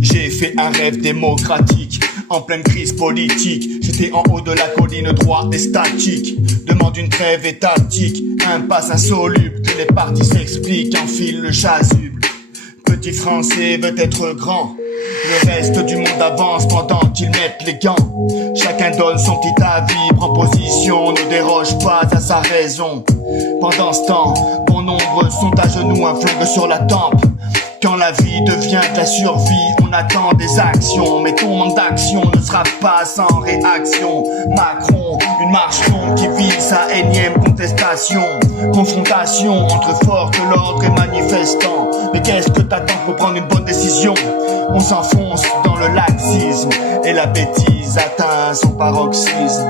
J'ai fait un rêve démocratique, en pleine crise politique. J'étais en haut de la colline, droit et statique. Demande une trêve étatique, impasse insoluble. Que les partis s'expliquent, enfile le chasuble. Petit français veut être grand. Le reste du monde avance pendant qu'ils mettent les gants. Chacun donne son petit avis, prend position, ne déroge pas à sa raison. Pendant ce temps, bon nombre sont à genoux, un flingue sur la tempe. Quand la vie devient de la survie, on attend des actions. Mais ton manque d'action ne sera pas sans réaction. Macron, une marche longue qui vise sa énième contestation. Confrontation entre force de l'ordre et manifestants. Mais qu'est-ce que t'attends pour prendre une bonne décision? On s'enfonce dans le laxisme et la bêtise atteint son paroxysme.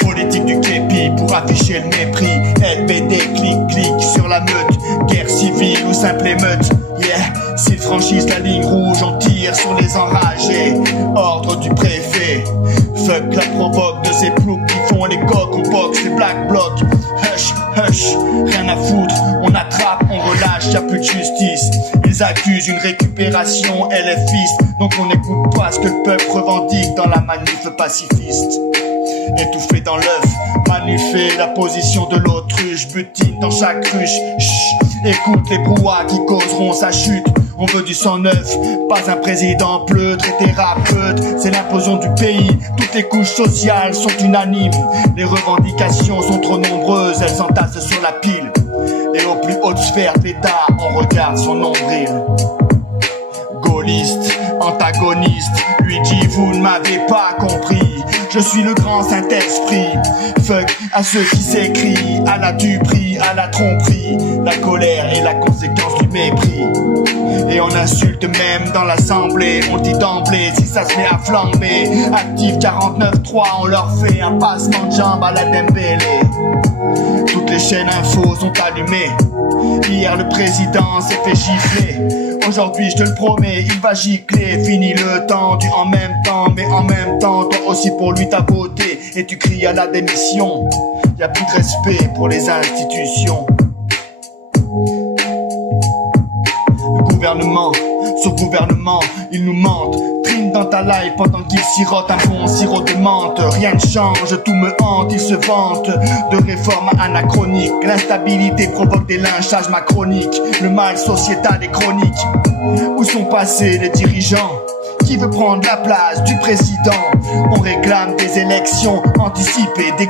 Politique du képi pour afficher le mépris. LBD, clic sur la meute. Guerre civile ou simple émeute. Yeah, s'ils franchissent la ligne rouge, on tire sur les enragés. Ordre du préfet. Fuck la provoque de ces ploucs qui font les coques ou box, les black blocs. Hush, hush, rien à foutre. On attrape, on relâche, y'a plus de justice. Ils accusent une récupération LFiste. Donc on n'écoute pas ce que le peuple revendique dans la manif pacifiste. Étouffé dans l'œuf, manifester la position de l'autruche, butine dans chaque ruche. Chut, écoute les brouhahs qui causeront sa chute. On veut du sang neuf, pas un président pleutre et thérapeute. C'est l'implosion du pays, toutes les couches sociales sont unanimes. Les revendications sont trop nombreuses, elles s'entassent sur la pile. Et aux plus hautes sphères d'État, on regarde son nombril. Gaulliste, antagoniste, lui dit vous ne m'avez pas compris. Je suis le grand Saint-Esprit. Fuck à ceux qui s'écrient, à la duperie, à la tromperie. La colère est la conséquence du mépris. Et on insulte même dans l'assemblée. On dit d'emblée si ça se met à flamber. Active 49.3, on leur fait un passement de jambes à la Dembélé. Toutes les chaînes infos sont allumées. Hier le président s'est fait gifler. Aujourd'hui je te le promets, il va gicler. Fini le temps du en même temps. Mais en même temps, toi aussi pour lui t'as voté. Et tu cries à la démission. Y'a plus de respect pour les institutions. Le gouvernement, sur gouvernement, ils nous mentent. Trine dans ta life pendant qu'ils sirotent un bon sirop de menthe. Rien ne change, tout me hante, ils se vantent de réformes anachroniques. L'instabilité provoque des lynchages macroniques. Le mal sociétal est chronique. Où sont passés les dirigeants? Qui veut prendre la place du président? On réclame des élections anticipées, des